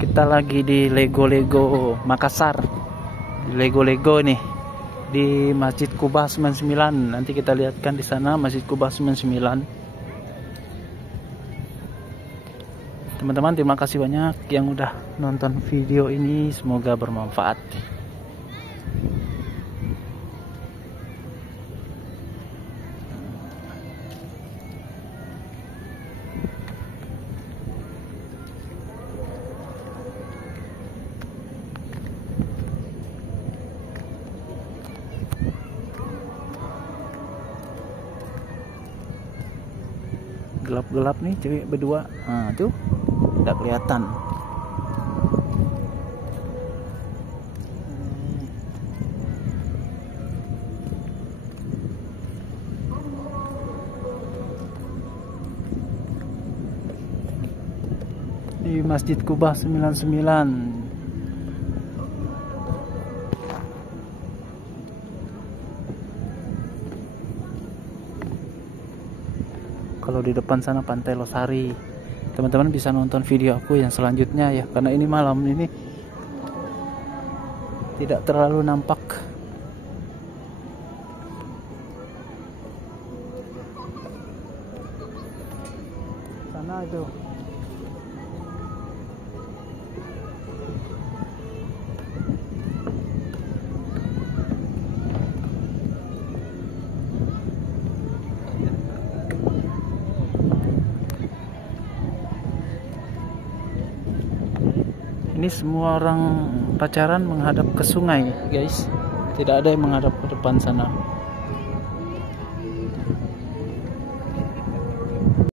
Kita lagi di Lego Makassar. Di Lego nih di Masjid Kubah 99. Nanti kita lihatkan di sana Masjid Kubah 99. Teman-teman, terima kasih banyak yang udah nonton video ini. Semoga bermanfaat. Gelap-gelap nih cewek berdua. Nah, tuh tidak kelihatan. Di Masjid Kubah 99. Kalau di depan sana Pantai Losari. Teman-teman bisa nonton video aku yang selanjutnya ya, karena ini malam ini tidak terlalu nampak. Sana itu. Ini semua orang pacaran menghadap ke sungai, guys. Tidak ada yang menghadap ke depan sana.